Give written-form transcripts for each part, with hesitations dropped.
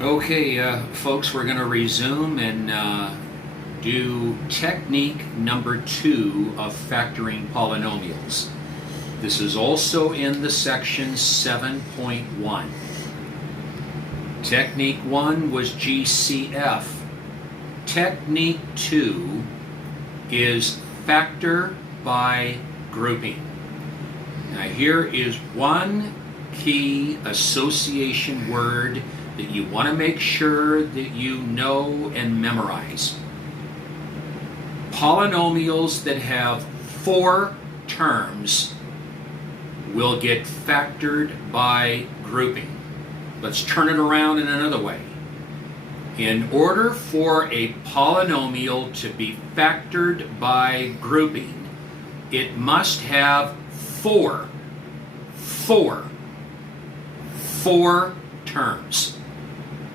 Okay, folks, we're going to resume and do technique number 2 of factoring polynomials. This is also in the section 7.1. Technique 1 was GCF. Technique 2 is factor by grouping. Now here is one key association word that you want to make sure that you know and memorize. Polynomials that have 4 terms will get factored by grouping. Let's turn it around in another way. In order for a polynomial to be factored by grouping, it must have four terms.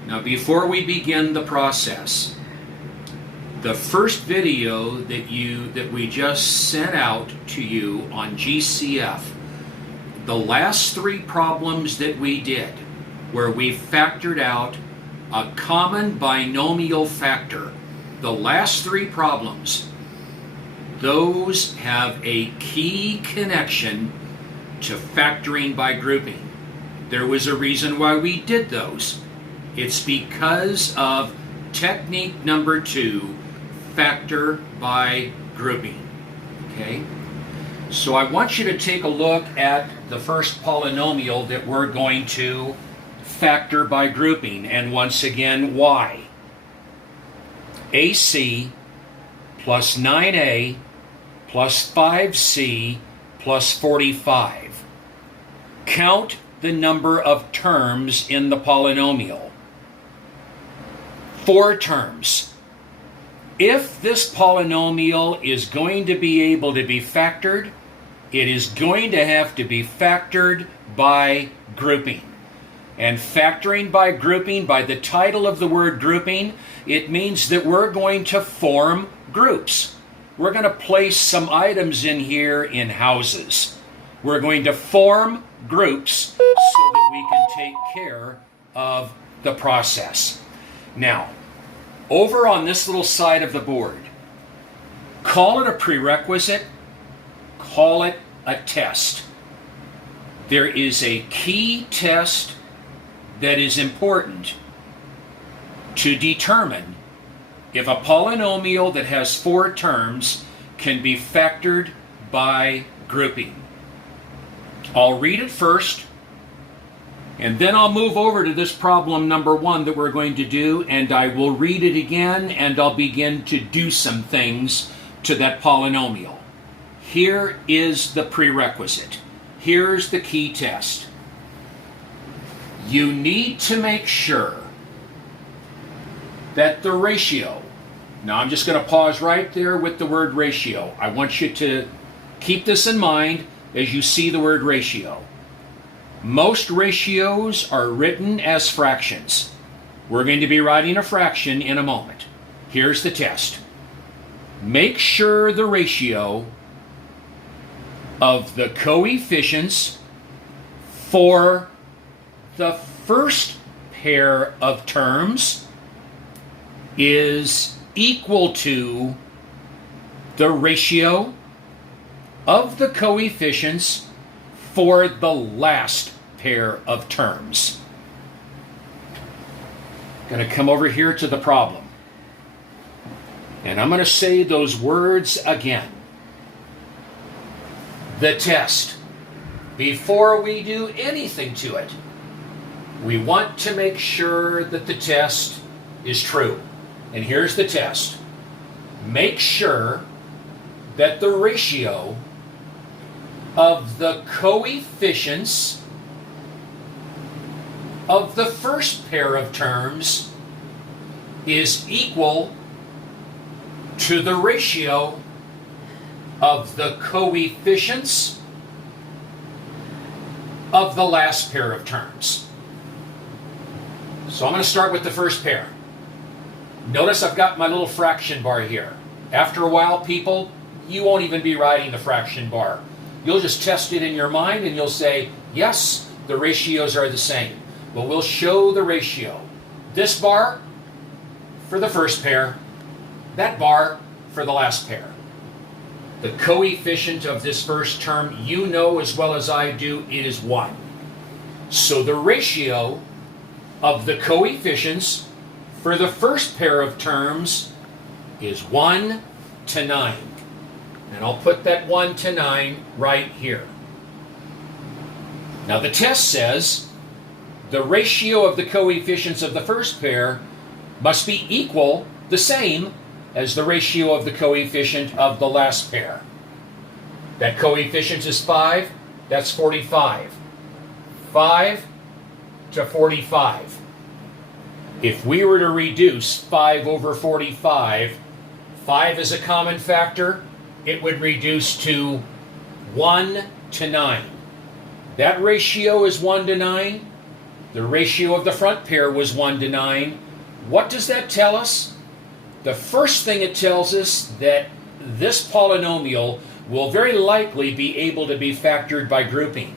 Now, before we begin the process, the first video that we just sent out to you on GCF, the last 3 problems that we did, where we factored out a common binomial factor, the last 3 problems, those have a key connection to factoring by grouping. There was a reason why we did those. It's because of technique number 2, factor by grouping. Okay? So I want you to take a look at the first polynomial that we're going to factor by grouping, and once again, y. AC plus 9a plus 5c plus 45. Count the number of terms in the polynomial. 4 terms. If this polynomial is going to be able to be factored, it is going to have to be factored by grouping. And factoring by grouping, by the title of the word grouping, it means that we're going to form groups. We're going to place some items in here in houses. We're going to form groups so that we can take care of the process. Now, over on this little side of the board, call it a prerequisite, call it a test. There is a key test that is important to determine if a polynomial that has 4 terms can be factored by grouping. I'll read it first, and then I'll move over to this problem number 1 that we're going to do, and I will read it again, and I'll begin to do some things to that polynomial. Here is the prerequisite. Here's the key test. You need to make sure that the ratio, now I'm just going to pause right there with the word ratio. I want you to keep this in mind as you see the word ratio. Most ratios are written as fractions. We're going to be writing a fraction in a moment. Here's the test. Make sure the ratio of the coefficients for the first pair of terms is equal to the ratio of the coefficients for the last pair of terms. I'm going to come over here to the problem. And I'm going to say those words again. The test. Before we do anything to it, we want to make sure that the test is true. And here's the test. Make sure that the ratio of the coefficients of the first pair of terms is equal to the ratio of the coefficients of the last pair of terms. So I'm going to start with the first pair. Notice I've got my little fraction bar here. After a while, people, you won't even be writing the fraction bar. You'll just test it in your mind and you'll say, yes, the ratios are the same. But we'll show the ratio. This bar for the first pair, that bar for the last pair. The coefficient of this first term, you know as well as I do, it is 1. So the ratio of the coefficients for the first pair of terms is 1 to 9. And I'll put that 1 to 9 right here. Now the test says the ratio of the coefficients of the first pair must be equal, the same, as the ratio of the coefficient of the last pair. That coefficient is 5, that's 45. 5 to 45. If we were to reduce 5 over 45, 5 is a common factor, it would reduce to 1 to 9. That ratio is 1 to 9. The ratio of the front pair was 1 to 9. What does that tell us? The first thing it tells us that this polynomial will very likely be able to be factored by grouping.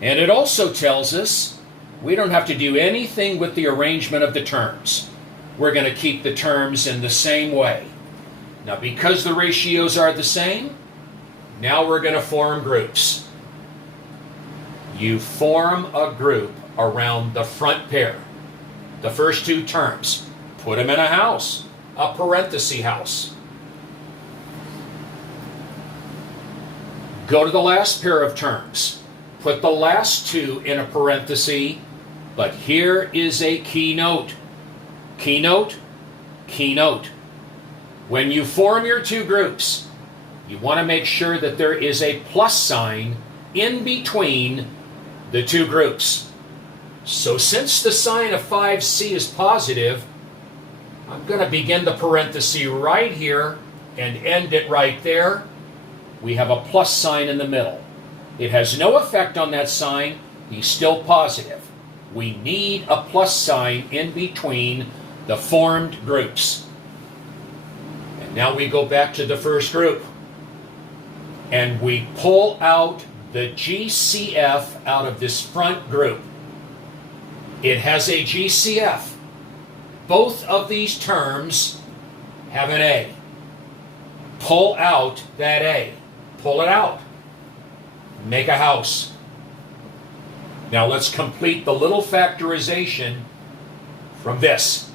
And it also tells us we don't have to do anything with the arrangement of the terms. We're going to keep the terms in the same way. Now, because the ratios are the same, now we're going to form groups. You form a group around the front pair. The first two terms, put them in a house, a parenthesis house. Go to the last pair of terms. Put the last two in a parenthesis, but here is a keynote. Keynote, keynote. When you form your two groups, you want to make sure that there is a plus sign in between the two groups. So since the sign of 5c is positive, I'm going to begin the parenthesis right here and end it right there. We have a plus sign in the middle. It has no effect on that sign. He's still positive. We need a plus sign in between the formed groups. And now we go back to the first group. And we pull out the GCF out of this front group. It has a GCF. Both of these terms have an A. Pull out that A. Pull it out. Make a house. Now let's complete the little factorization from this.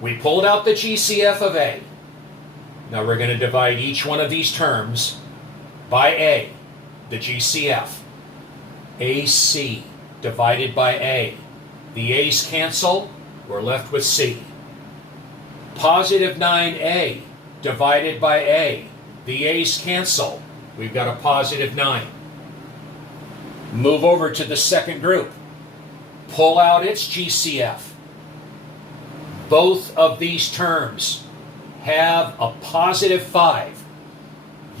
We pulled out the GCF of A. Now we're going to divide each one of these terms by A, the GCF. AC divided by A. The A's cancel. We're left with C. Positive 9A divided by A. The A's cancel. We've got a positive 9. Move over to the second group. Pull out its GCF. Both of these terms have a positive 5.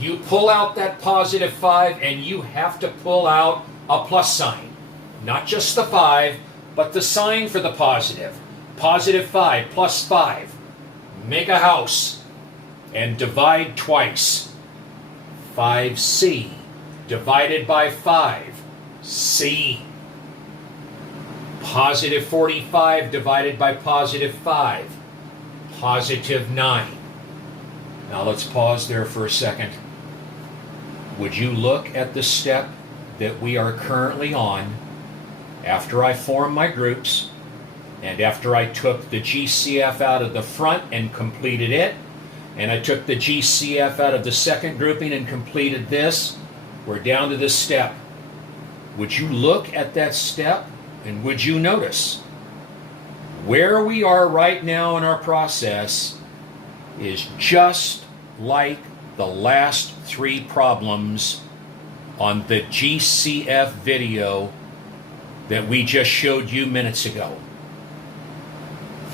You pull out that positive 5 and you have to pull out a plus sign. Not just the 5, but the sign for the positive. Positive 5 plus 5. Make a house and divide twice. 5C divided by 5C. Positive 45 divided by positive 5. Positive 9. Now let's pause there for a second. Would you look at the step that we are currently on after I form my groups and after I took the GCF out of the front and completed it, and I took the GCF out of the second grouping and completed this, we're down to this step. Would you look at that step and would you notice where we are right now in our process is just like the last 3 problems on the GCF video that we just showed you minutes ago.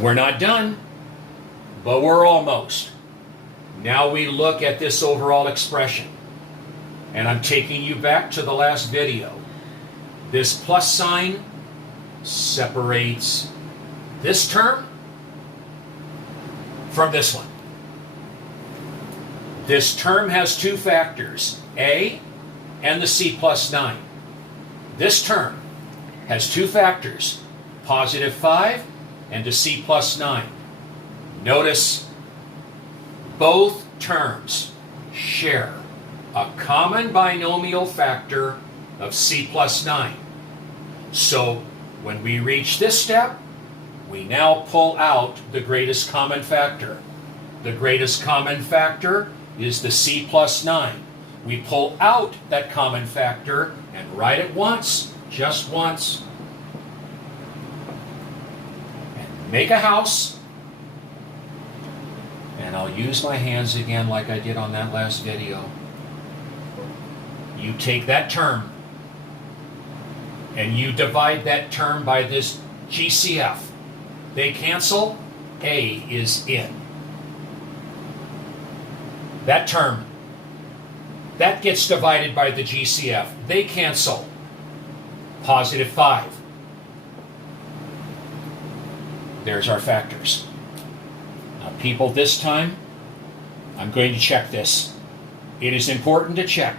We're not done, but we're almost. Now we look at this overall expression. And I'm taking you back to the last video. This plus sign separates this term from this one. This term has 2 factors, A and the C plus 9. This term has 2 factors, positive 5 and to c plus 9. Notice both terms share a common binomial factor of c plus 9. So when we reach this step, we now pull out the greatest common factor. The greatest common factor is the c plus 9. We pull out that common factor and write it once, just once, and make a house. And I'll use my hands again like I did on that last video. You take that term and you divide that term by this GCF. They cancel, A is in. That term, that gets divided by the GCF. They cancel, positive 5. There's our factors. Now people, this time, I'm going to check this. It is important to check.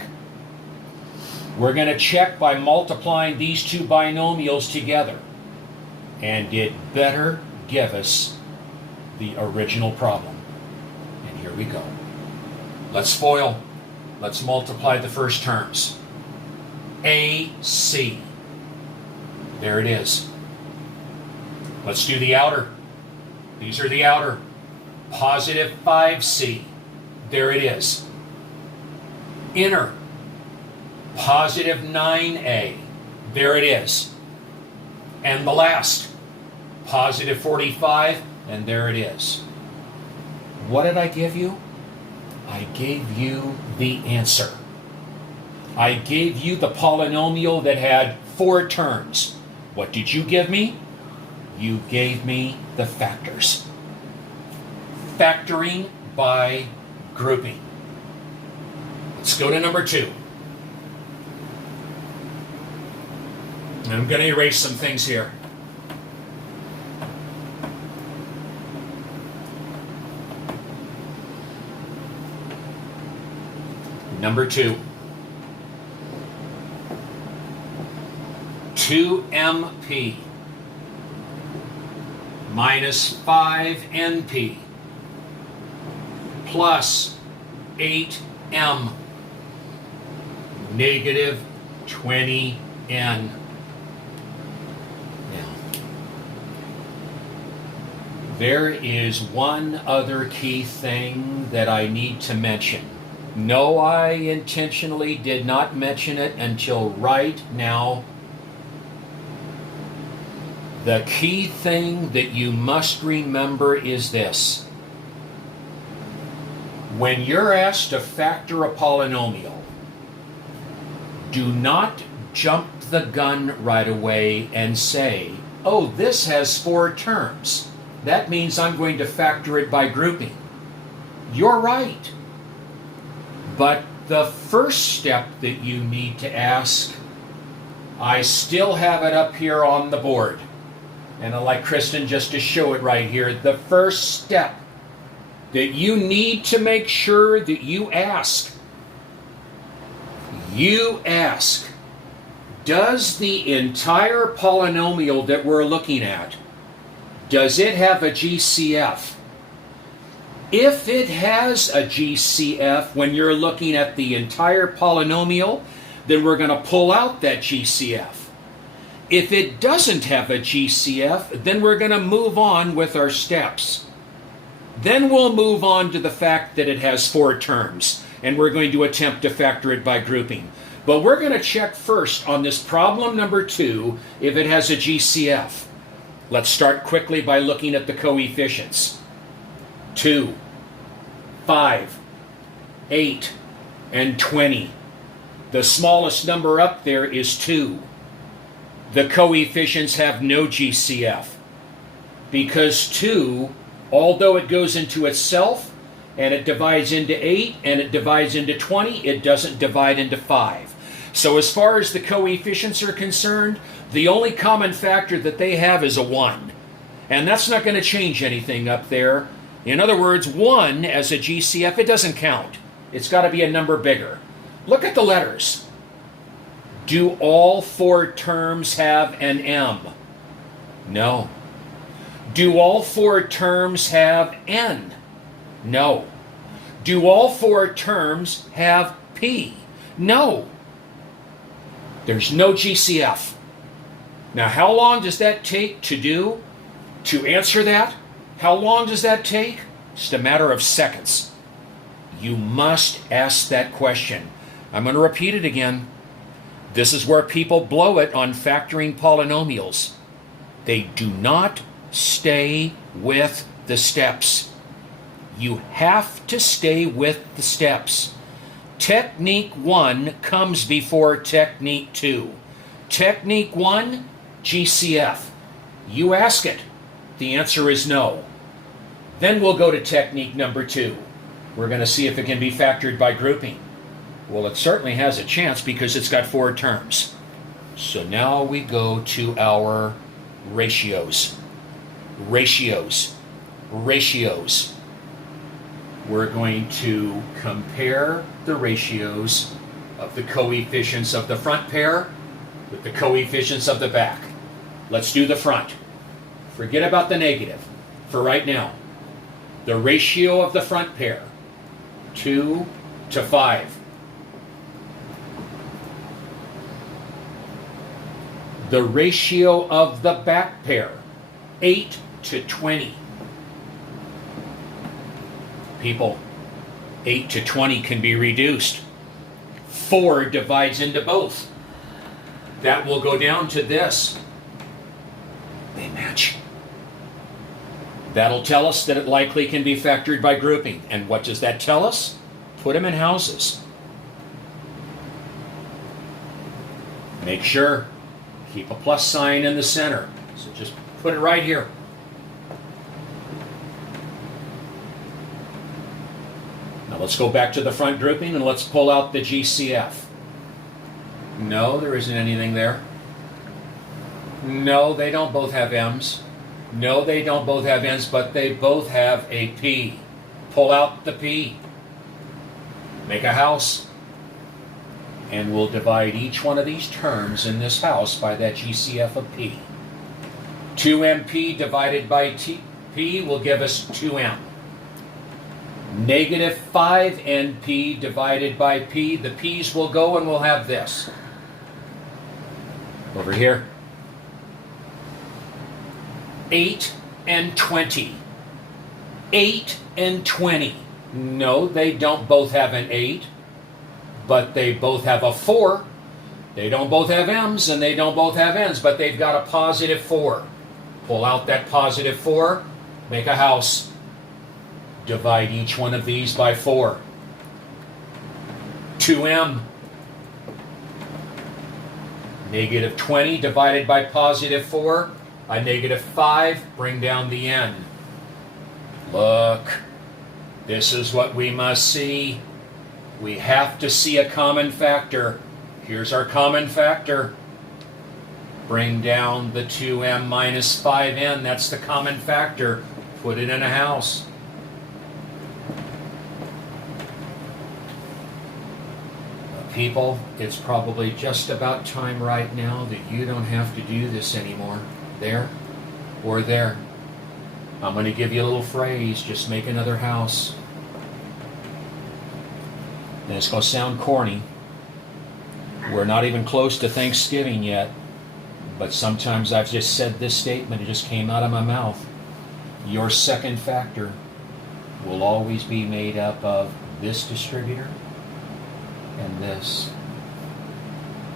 We're going to check by multiplying these two binomials together. And it better give us the original problem. And here we go. Let's FOIL. Let's multiply the first terms. AC. There it is. Let's do the outer. These are the outer. Positive 5C. There it is. Inner. Positive 9A. There it is. And the last. Positive 45. And there it is. What did I give you? I gave you the answer. I gave you the polynomial that had 4 terms. What did you give me? You gave me the factors. Factoring by grouping. Let's go to number 2. And I'm going to erase some things here. Number 2. 2MP minus 5NP plus 8M negative 20N. Now, there is one other key thing that I need to mention. No, I intentionally did not mention it until right now. The key thing that you must remember is this. When you're asked to factor a polynomial, do not jump the gun right away and say, oh, this has 4 terms. That means I'm going to factor it by grouping. You're right. But the first step that you need to ask, I still have it up here on the board. And I'd like Kristen just to show it right here. The first step that you need to make sure that you ask, does the entire polynomial that we're looking at, does it have a GCF? If it has a GCF when you're looking at the entire polynomial, then we're going to pull out that GCF. If it doesn't have a GCF, then we're going to move on with our steps. Then we'll move on to the fact that it has 4 terms, and we're going to attempt to factor it by grouping. But we're going to check first on this problem number 2 if it has a GCF. Let's start quickly by looking at the coefficients. 2, 5, 8, and 20. The smallest number up there is 2. The coefficients have no GCF because 2, although it goes into itself and it divides into 8 and it divides into 20, it doesn't divide into 5. So as far as the coefficients are concerned, the only common factor that they have is a 1. And that's not going to change anything up there. In other words, 1 as a GCF, it doesn't count. It's got to be a number bigger. Look at the letters. Do all 4 terms have an M? No. Do all four terms have n? No. Do all four terms have p? No. There's no GCF. Now, how long does that take to do? To answer that? How long does that take? Just a matter of seconds. You must ask that question. I'm going to repeat it again. This is where people blow it on factoring polynomials. They do not stay with the steps. You have to stay with the steps. Technique 1 comes before Technique 2. Technique 1, GCF. You ask it. The answer is no. Then we'll go to technique number 2. We're going to see if it can be factored by grouping. Well, it certainly has a chance because it's got 4 terms. So now we go to our ratios. Ratios. Ratios. We're going to compare the ratios of the coefficients of the front pair with the coefficients of the back. Let's do the front. Forget about the negative for right now. The ratio of the front pair, 2 to 5. The ratio of the back pair, 8 to 20. People, 8 to 20 can be reduced. 4 divides into both. That will go down to this. They match. That'll tell us that it likely can be factored by grouping. And what does that tell us? Put them in houses. Make sure, keep a plus sign in the center. So just put it right here. Now let's go back to the front grouping and let's pull out the GCF. No, there isn't anything there. No, they don't both have M's. No, they don't both have N's, but they both have a P. Pull out the P. Make a house. And we'll divide each one of these terms in this house by that GCF of P. 2MP divided by P will give us 2M. Negative 5NP divided by P. The P's will go and we'll have this. Over here. 8 and 20. 8 and 20. No, they don't both have an 8, but they both have a 4. They don't both have M's and they don't both have N's, but they've got a positive 4. Pull out that positive 4, make a house. Divide each one of these by 4. 2M. Negative 20 divided by positive 4. A negative 5, bring down the N. Look, this is what we must see. We have to see a common factor. Here's our common factor. Bring down the 2M minus 5N. That's the common factor. Put it in a house. People, it's probably just about time right now that you don't have to do this anymore. There or there. I'm going to give you a little phrase. Just make another house. And it's going to sound corny. We're not even close to Thanksgiving yet. But sometimes I've just said this statement. It just came out of my mouth. Your second factor will always be made up of this distributor and this.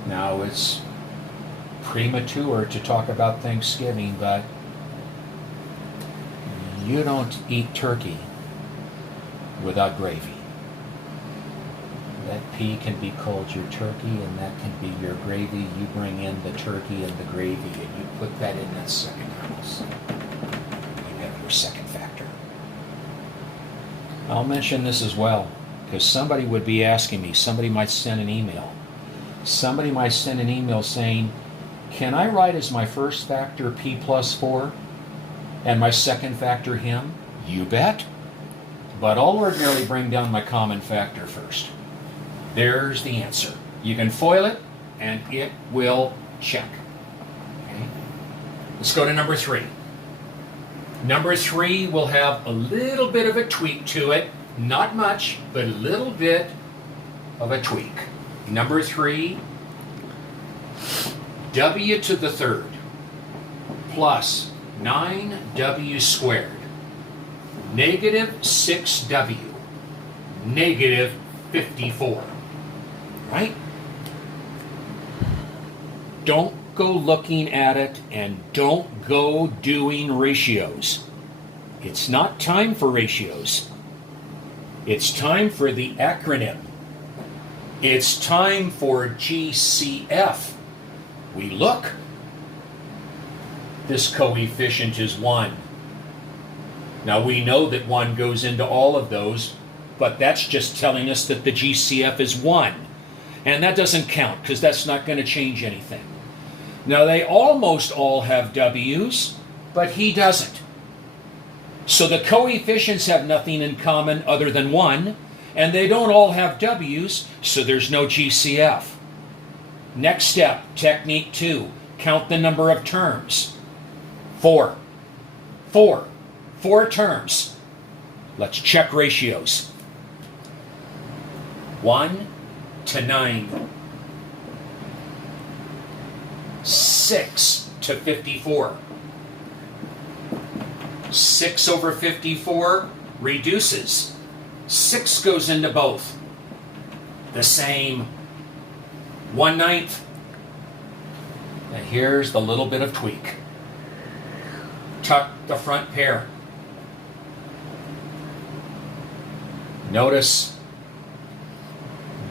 Now it's premature to talk about Thanksgiving, but you don't eat turkey without gravy. That P can be called your turkey and that can be your gravy. You bring in the turkey and the gravy and you put that in that second house. You have your second factor. I'll mention this as well, because somebody would be asking me, somebody might send an email. Somebody might send an email saying, can I write as my first factor P plus 4 and my second factor him? You bet. But I'll ordinarily bring down my common factor first. There's the answer. You can FOIL it and it will check. Okay. Let's go to number 3. Number 3 will have a little bit of a tweak to it. Not much, but a little bit of a tweak. Number 3, w to the third plus 9w squared negative 6w negative 54. Right? Don't go looking at it and don't go doing ratios. It's not time for ratios. It's time for the acronym. It's time for GCF. We look. This coefficient is 1. Now we know that 1 goes into all of those, but that's just telling us that the GCF is 1. And that doesn't count because that's not going to change anything. Now they almost all have W's, but he doesn't. So the coefficients have nothing in common other than 1, and they don't all have W's, so there's no GCF. Next step, technique 2, count the number of terms. 4. 4 terms. Let's check ratios. 1 to 9. 6 to 54. 6 over 54 reduces. 6 goes into both. The same. 1/9. Now here's the little bit of tweak. Tuck the front pair. Notice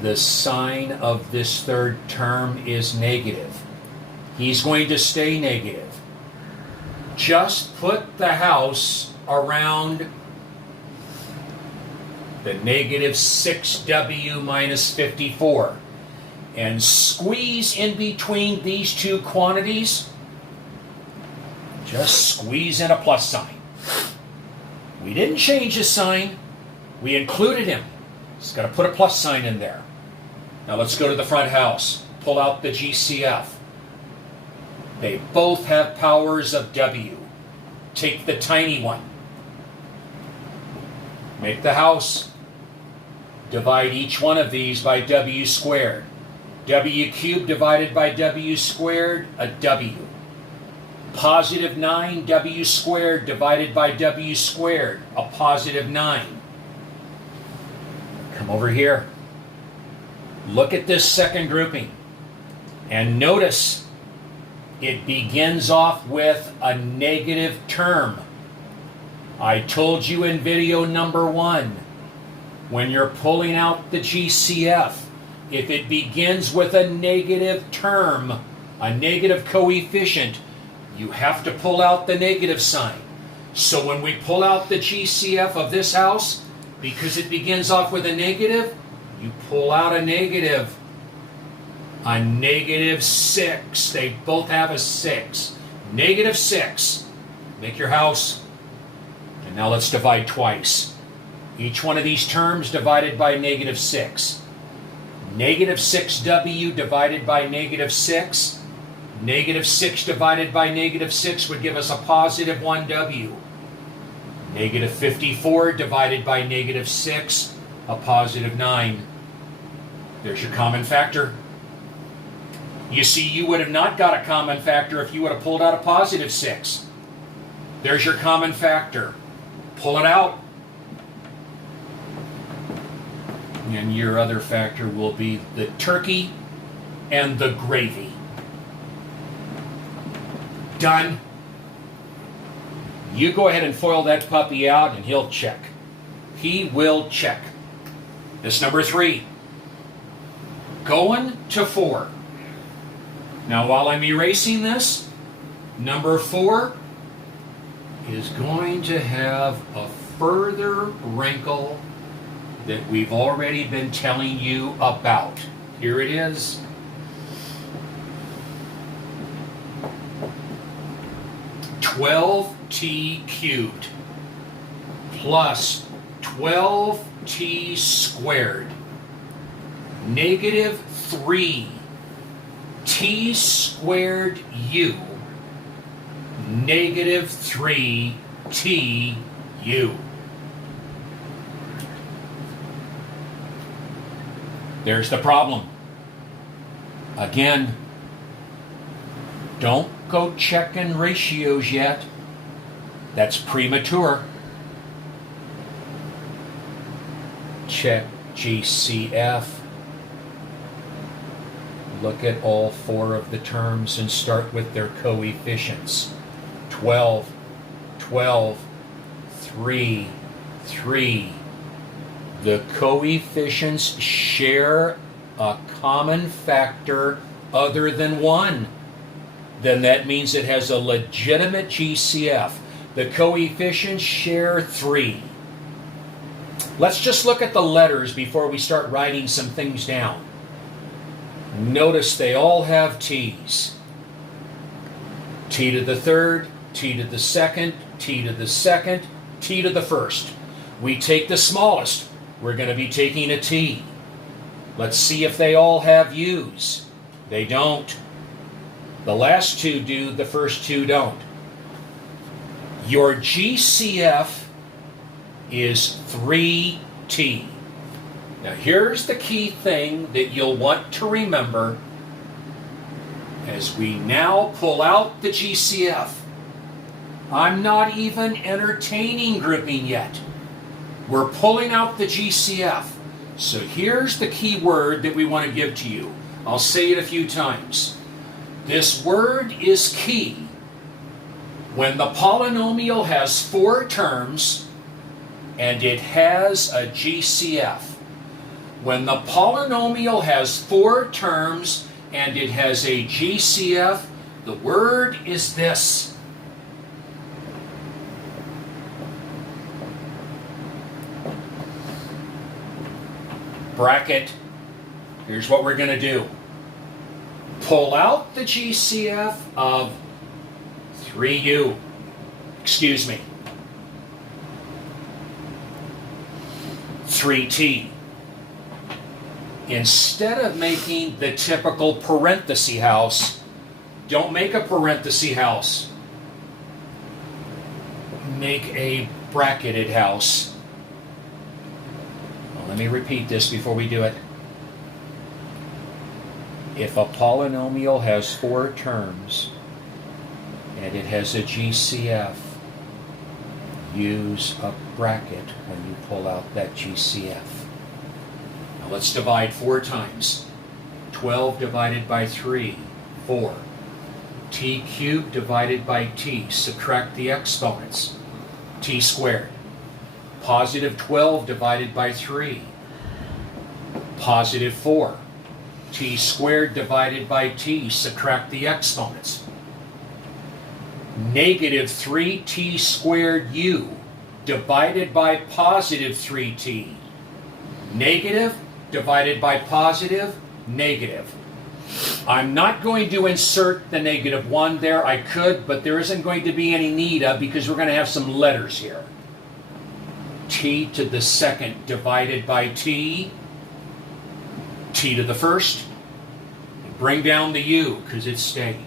the sign of this third term is negative. He's going to stay negative. Just put the house around the negative 6w minus 54 and squeeze in between these two quantities. Just squeeze in a plus sign. We didn't change his sign. We included him. He's got to put a plus sign in there. Now let's go to the front house. Pull out the GCF. They both have powers of W. Take the tiny one. Make the house. Divide each one of these by W squared. W cubed divided by W squared, a W. Positive 9W squared divided by W squared, a positive 9. Come over here. Look at this second grouping. And notice it begins off with a negative term. I told you in video number 1, when you're pulling out the GCF, if it begins with a negative term, a negative coefficient, you have to pull out the negative sign. So when we pull out the GCF of this house, because it begins off with a negative, you pull out a negative. A negative 6. They both have a 6. Negative 6. Make your house. And now let's divide twice. Each one of these terms divided by negative 6. Negative 6w divided by negative 6. Negative 6 divided by negative 6 would give us a positive 1w. Negative 54 divided by negative 6, a positive 9. There's your common factor. You see, you would have not got a common factor if you would have pulled out a positive 6. There's your common factor. Pull it out. And your other factor will be the turkey and the gravy. Done. You go ahead and foil that puppy out and he'll check. He will check. This number 3. Going to 4. Now while I'm erasing this, number 4 is going to have a further wrinkle that we've already been telling you about. Here it is. (12t cubed plus 12t squared negative 3t squared u negative 3 TU. There's the problem. Again, don't go checking ratios yet. That's premature. Check GCF. Look at all four of the terms and start with their coefficients. 12, 12, 3, 3. The coefficients share a common factor other than 1. Then that means it has a legitimate GCF. The coefficients share 3. Let's just look at the letters before we start writing some things down. Notice they all have T's. T to the third, T to the second, T to the second, T to the first. We take the smallest. We're going to be taking a T. Let's see if they all have U's. They don't. The last two do, the first two don't. Your GCF is 3T. Now here's the key thing that you'll want to remember as we now pull out the GCF. I'm not even entertaining grouping yet. We're pulling out the GCF. So here's the key word that we want to give to you. I'll say it a few times. This word is key. When the polynomial has 4 terms and it has a GCF. When the polynomial has 4 terms and it has a GCF, the word is this. Bracket. Here's what we're going to do. Pull out the GCF of 3U. Excuse me. 3T. Instead of making the typical parenthesis house, don't make a parenthesis house. Make a bracketed house. Well, let me repeat this before we do it. If a polynomial has 4 terms and it has a GCF, use a bracket when you pull out that GCF. Now let's divide 4 times. 12 divided by 3, 4. T cubed divided by t, subtract the exponents. T squared. Positive 12 divided by 3. Positive 4. T squared divided by t, subtract the exponents. Negative 3t squared u divided by positive 3t. Negative divided by positive, negative. I'm not going to insert the negative 1 there. I could, but there isn't going to be any need of because we're going to have some letters here. T to the second divided by t. T to the first. Bring down the u because it's staying.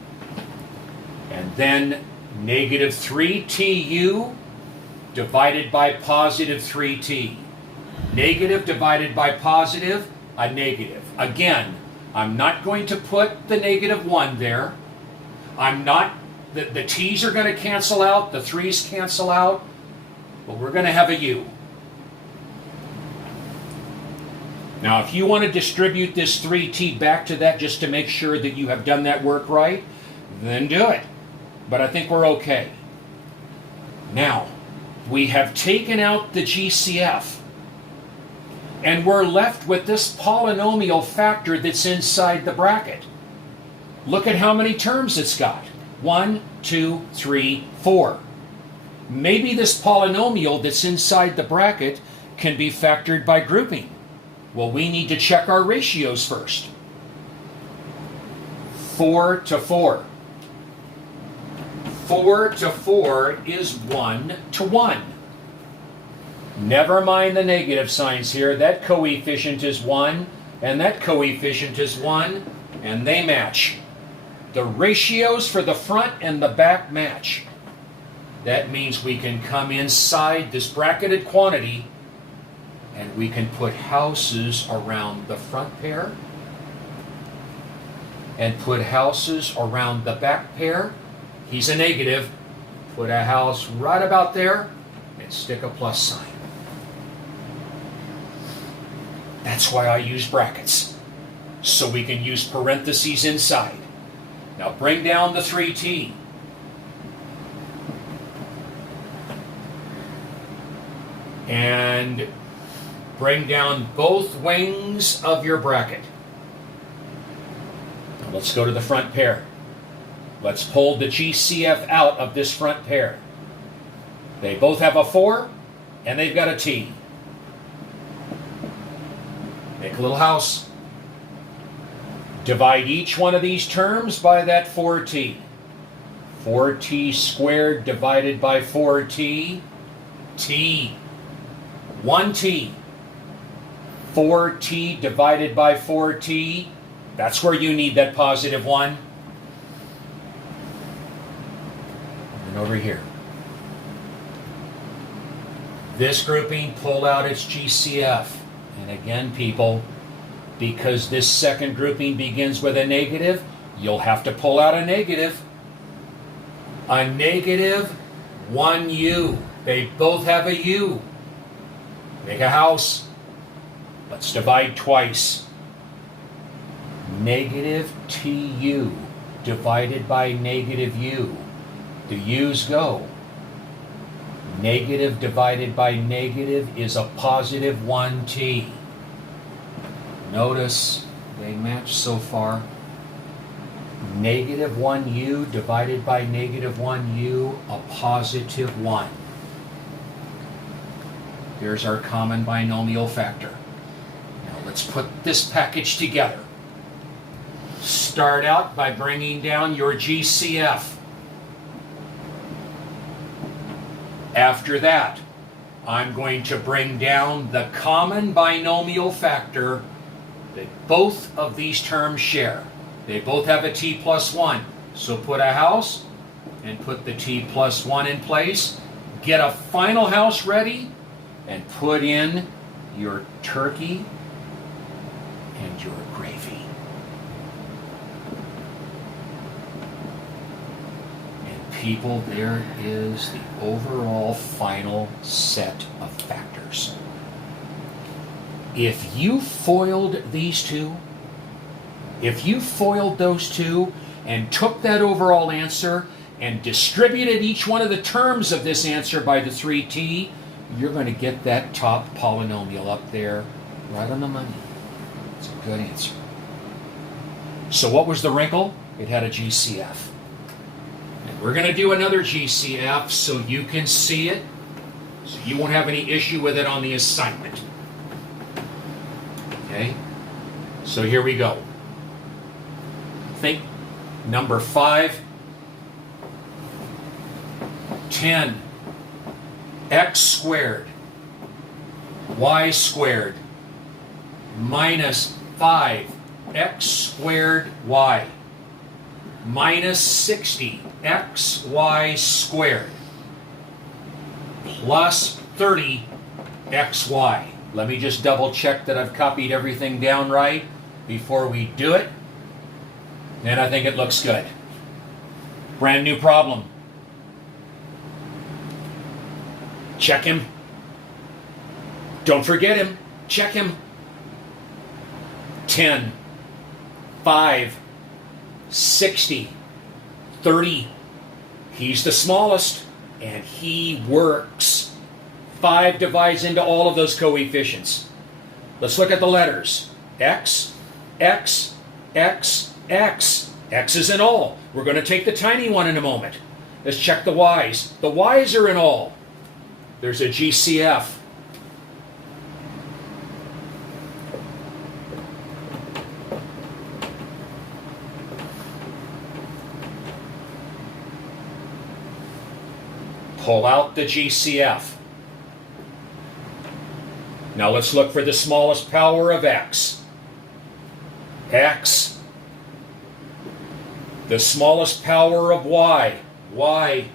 And then negative 3tu divided by positive 3t. Negative divided by positive, a negative. Again, I'm not going to put the negative 1 there. I'm not, the t's are going to cancel out, the 3's cancel out, but we're going to have a u. Now, if you want to distribute this 3t back to that just to make sure that you have done that work right, then do it. But I think we're okay. Now, we have taken out the GCF. And we're left with this polynomial factor that's inside the bracket. Look at how many terms it's got. 1, 2, 3, 4. Maybe this polynomial that's inside the bracket can be factored by grouping. Well, we need to check our ratios first. 4 to 4. 4 to 4 is 1 to 1. Never mind the negative signs here. That coefficient is 1, and that coefficient is 1, and they match. The ratios for the front and the back match. that means we can come inside this bracketed quantity and we can put houses around the front pair and put houses around the back pair. He's a negative. Put a house right about there and stick a plus sign. That's why I use brackets, so we can use parentheses inside. Now bring down the 3t. And bring down both wings of your bracket. Now let's go to the front pair. Let's pull the GCF out of this front pair. They both have a 4, and they've got a T. Make a little house. Divide each one of these terms by that 4t. 4t squared divided by 4t, t. 1t. 4t divided by 4t, that's where you need that positive 1. And over here. This grouping, pull out its GCF. And again, people, because this second grouping begins with a negative, you'll have to pull out a negative. A negative, 1u. They both have a u. Make a house. Let's divide twice. Negative tu divided by negative u. The u's go. Negative divided by negative is a positive 1t. Notice they match so far. Negative 1u divided by negative 1u, a positive 1. There's our common binomial factor. Now let's put this package together. Start out by bringing down your GCF. After that, I'm going to bring down the common binomial factor that both of these terms share. They both have a t plus 1. So put a house and put the t plus 1 in place. Get a final house ready and put in your turkey and your gravy. And people, there is the overall final set of factors. If you foiled these two, if you foiled those two and took that overall answer and distributed each one of the terms of this answer by the 3t, you're going to get that top polynomial up there right on the money. It's a good answer. So what was the wrinkle? It had a GCF. And we're going to do another GCF so you can see it, so you won't have any issue with it on the assignment. Okay? So here we go. Think number 5, 10 x squared y squared minus 5x squared y minus 60xy squared plus 30xy. Let me just double check that I've copied everything down right before we do it. And I think it looks good. Brand new problem. Check him. Don't forget him. Check him. 10, 5, 60, 30. He's the smallest, and he works. 5 divides into all of those coefficients. Let's look at the letters. X, X, X, X. X is in all. We're going to take the tiny one in a moment. Let's check the Y's. The Y's are in all. There's a GCF. Pull out the GCF. Now let's look for the smallest power of X. X. The smallest power of Y. Y.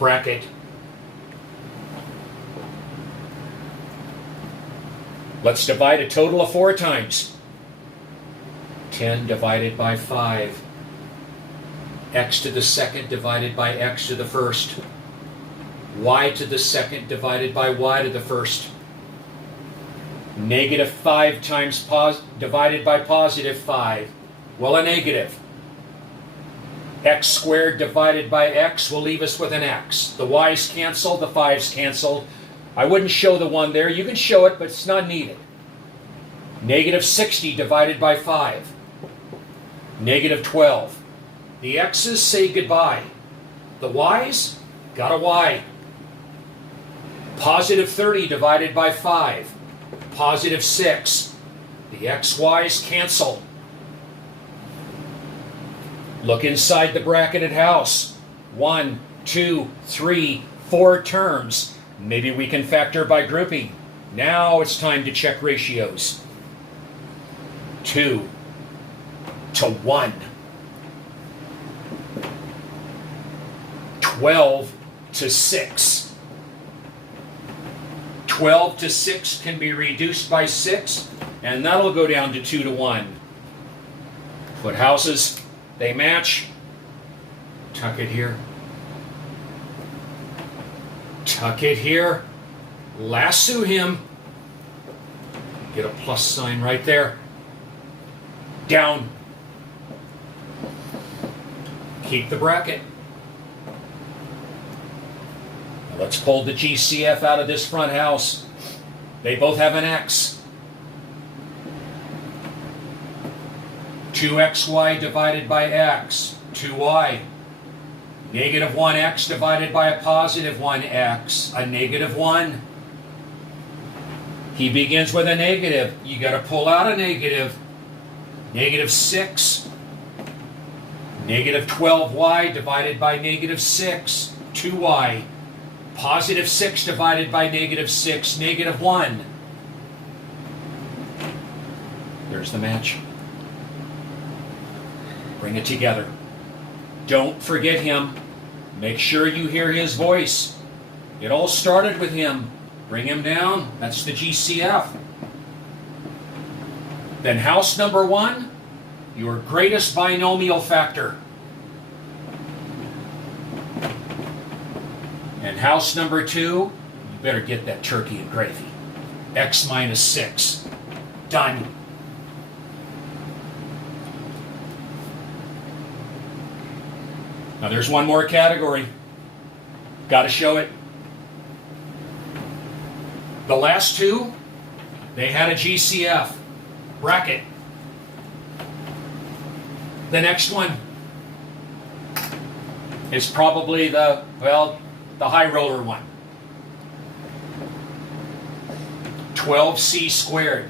bracket. Let's divide a total of 4 times. 10 divided by 5. X to the second divided by x to the first. Y to the second divided by y to the first. Negative 5 times divided by positive 5. Well, a negative. X squared divided by x will leave us with an x. The y's cancel, the 5's canceled. I wouldn't show the 1 there. You can show it, but it's not needed. Negative 60 divided by 5. Negative 12. The x's say goodbye. The y's got a y. Positive 30 divided by 5. Positive 6. The xy's cancel. Look inside the bracketed house. 1, 2, 3, 4 terms. Maybe we can factor by grouping. Now it's time to check ratios. 2 to 1. 12 to 6. 12 to 6 can be reduced by 6, and that'll go down to 2 to 1. Put houses, they match. Tuck it here. Tuck it here. Lasso him. Get a plus sign right there. Down. Keep the bracket. Now let's pull the GCF out of this front house. They both have an X. 2xy divided by x, 2y. Negative 1x divided by a positive 1x, a negative 1. He begins with a negative. You got to pull out a negative. Negative 6. Negative 12y divided by negative 6, 2y. Positive 6 divided by negative 6, negative 1. There's the match. Bring it together. Don't forget him. Make sure you hear his voice. It all started with him. Bring him down. That's the GCF. Then house number 1, your greatest binomial factor. And house number 2, you better get that turkey and gravy. X minus 6. Done. Now there's one more category. Got to show it. The last 2, they had a GCF. Bracket. The next one is probably the high roller one. 12c squared.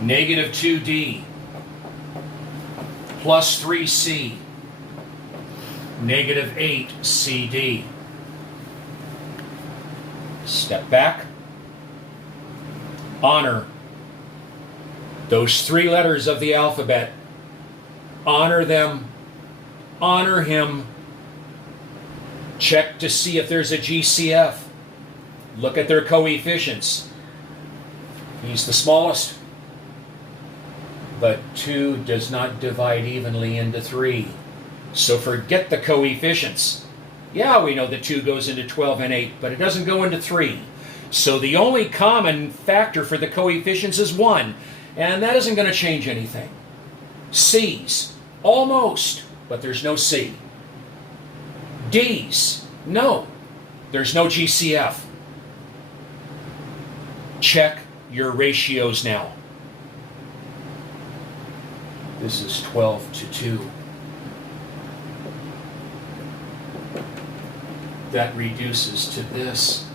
Negative 2d. Plus 3c. Negative 8 CD. Step back. Honor those 3 letters of the alphabet. Honor them. Honor him. Check to see if there's a GCF. Look at their coefficients. He's the smallest. But 2 does not divide evenly into 3. So forget the coefficients. Yeah, we know that 2 goes into 12 and 8, but it doesn't go into 3. So the only common factor for the coefficients is 1, and that isn't going to change anything. C's, almost, but there's no C. D's, no, there's no GCF. Check your ratios now. This is 12 to 2. That reduces to this.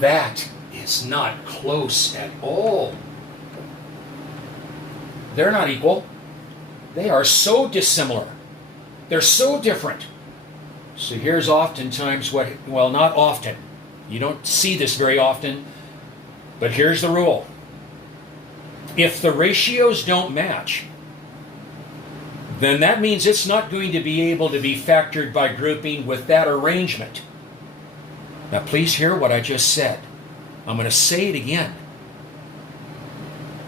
That is not close at all. They're not equal. They are so dissimilar. They're so different. So here's oftentimes not often. You don't see this very often, but here's the rule. If the ratios don't match, then that means it's not going to be able to be factored by grouping with that arrangement. Now please hear what I just said. I'm going to say it again.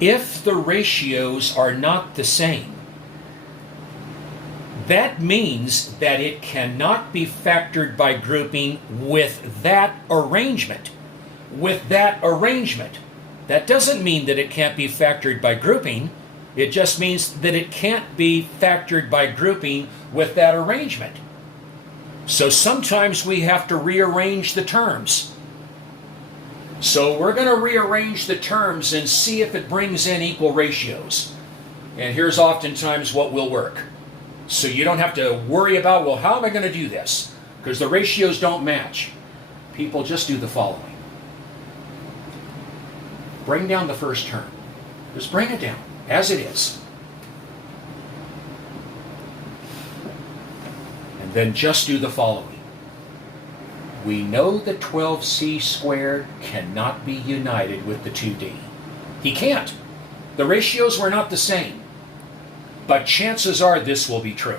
If the ratios are not the same, that means that it cannot be factored by grouping with that arrangement. With that arrangement. That doesn't mean that it can't be factored by grouping. It just means that it can't be factored by grouping with that arrangement. So sometimes we have to rearrange the terms. So we're going to rearrange the terms and see if it brings in equal ratios. And here's oftentimes what will work. So you don't have to worry about, well, how am I going to do this? Because the ratios don't match. People just do the following. Bring down the first term. Just bring it down as it is. And then just do the following. We know that 12c squared cannot be united with the 2d. He can't. The ratios were not the same. But chances are this will be true.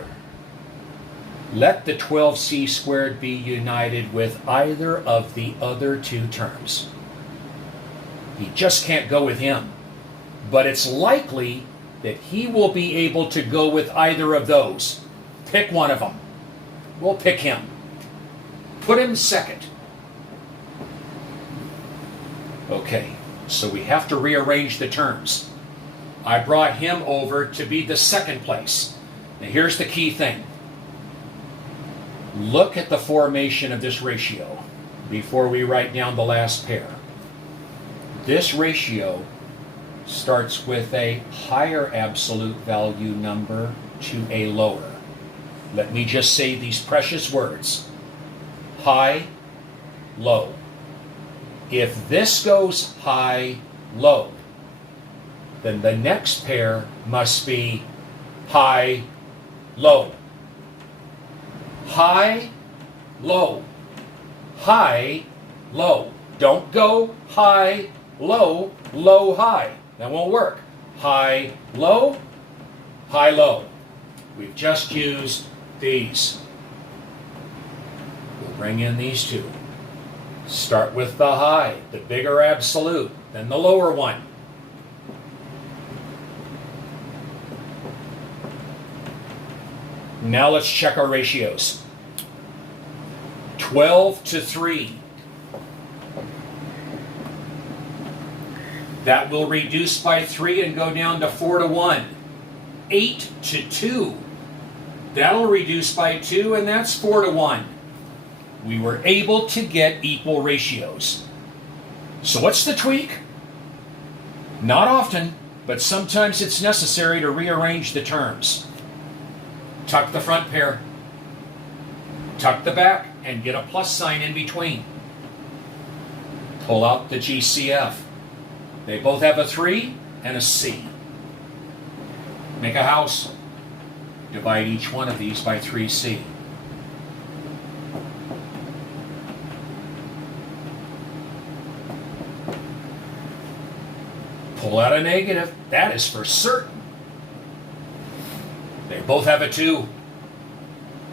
Let the 12c squared be united with either of the other two terms. He just can't go with him. But it's likely that he will be able to go with either of those. Pick one of them. We'll pick him. Put him second. Okay, so we have to rearrange the terms. I brought him over to be the second place. Now here's the key thing. Look at the formation of this ratio before we write down the last pair. This ratio starts with a higher absolute value number to a lower. Let me just say these precious words. High, low. If this goes high, low, then the next pair must be high, low. High, low. High, low. Don't go high, low, low, high. That won't work. High, low, high, low. We've just used these. We'll bring in these two. Start with the high, the bigger absolute, then the lower one. Now let's check our ratios. 12 to 3. That will reduce by 3 and go down to 4 to 1. 8 to 2. That'll reduce by 2 and that's 4 to 1. We were able to get equal ratios. So what's the tweak? Not often, but sometimes it's necessary to rearrange the terms. Tuck the front pair. Tuck the back and get a plus sign in between. Pull out the GCF. They both have a 3 and a C. Make a house. Divide each one of these by 3C. Pull out a negative. That is for certain. They both have a 2.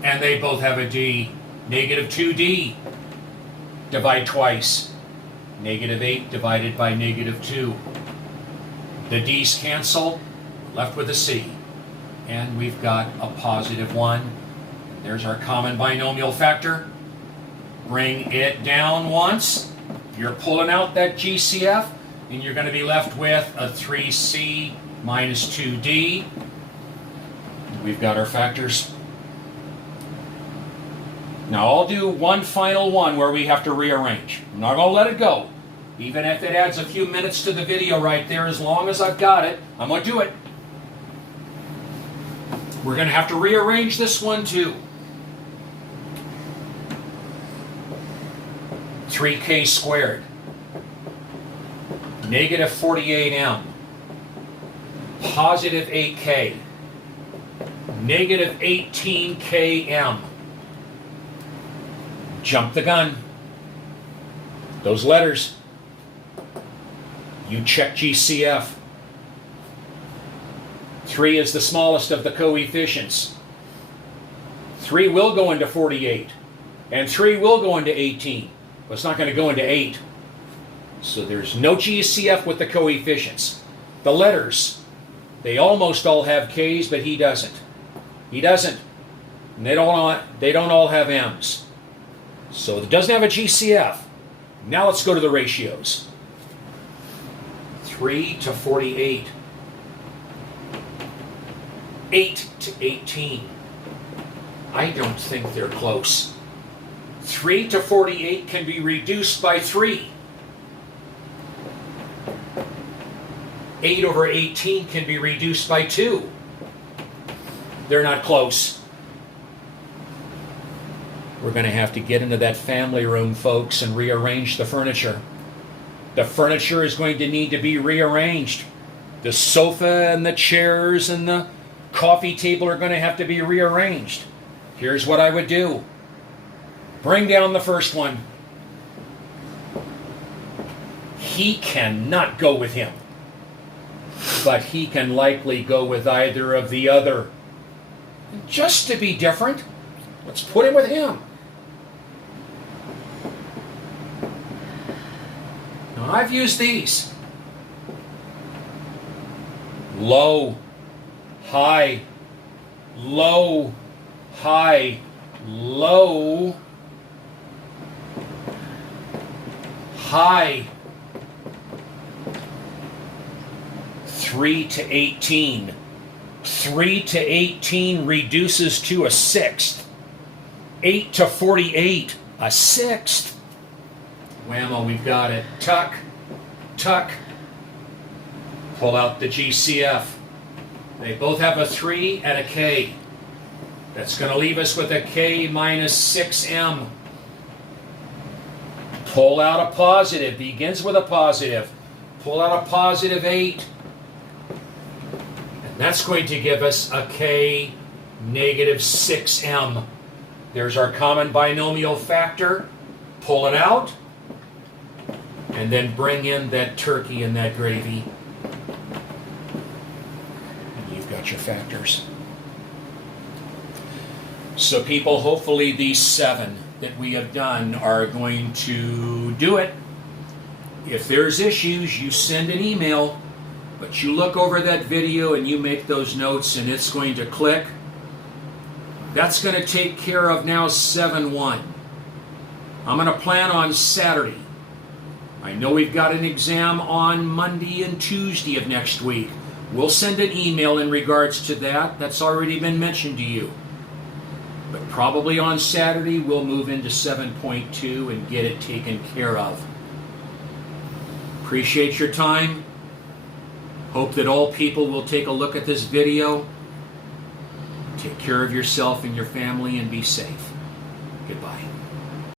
And they both have a D. Negative 2D. Divide twice. Negative 8 divided by negative 2. The D's cancel. Left with a C. And we've got a positive 1. There's our common binomial factor. Bring it down once. You're pulling out that GCF. And you're going to be left with a 3C minus 2D. We've got our factors. Now I'll do one final one where we have to rearrange. I'm not going to let it go. Even if it adds a few minutes to the video right there, as long as I've got it, I'm going to do it. We're going to have to rearrange this one too. 3k squared. Negative 48m. Positive 8k. Negative 18km. Jump the gun. Those letters. You check GCF. 3 is the smallest of the coefficients. 3 will go into 48. And 3 will go into 18. But it's not going to go into 8. So there's no GCF with the coefficients. The letters, they almost all have K's, but he doesn't. He doesn't. And they don't all have M's. So it doesn't have a GCF. Now let's go to the ratios. 3 to 48. 8 to 18. I don't think they're close. 3 to 48 can be reduced by 3. 8 over 18 can be reduced by 2. They're not close. We're going to have to get into that family room, folks, and rearrange the furniture. The furniture is going to need to be rearranged. The sofa and the chairs and the coffee table are going to have to be rearranged. Here's what I would do. Bring down the first one. He cannot go with him, but he can likely go with either of the other. Just to be different, let's put him with him. Now, I've used these. Low, high, low, high, low, high. 3 to 18. 3 to 18 reduces to a sixth. 8 to 48, a sixth. Whammo, we've got it. Tuck, tuck. Pull out the GCF. They both have a 3 and a K. That's going to leave us with a K minus 6M. Pull out a positive. Begins with a positive. Pull out a positive 8. And that's going to give us a K negative 6M. There's our common binomial factor. Pull it out. And then bring in that turkey and that gravy. And you've got your factors. So people, hopefully these 7 that we have done are going to do it. If there's issues, you send an email, but you look over that video and you make those notes and it's going to click. That's going to take care of now 7-1. I'm going to plan on Saturday. I know we've got an exam on Monday and Tuesday of next week. We'll send an email in regards to that. That's already been mentioned to you. But probably on Saturday, we'll move into 7.2 and get it taken care of. Appreciate your time. Hope that all people will take a look at this video. Take care of yourself and your family and be safe. Goodbye.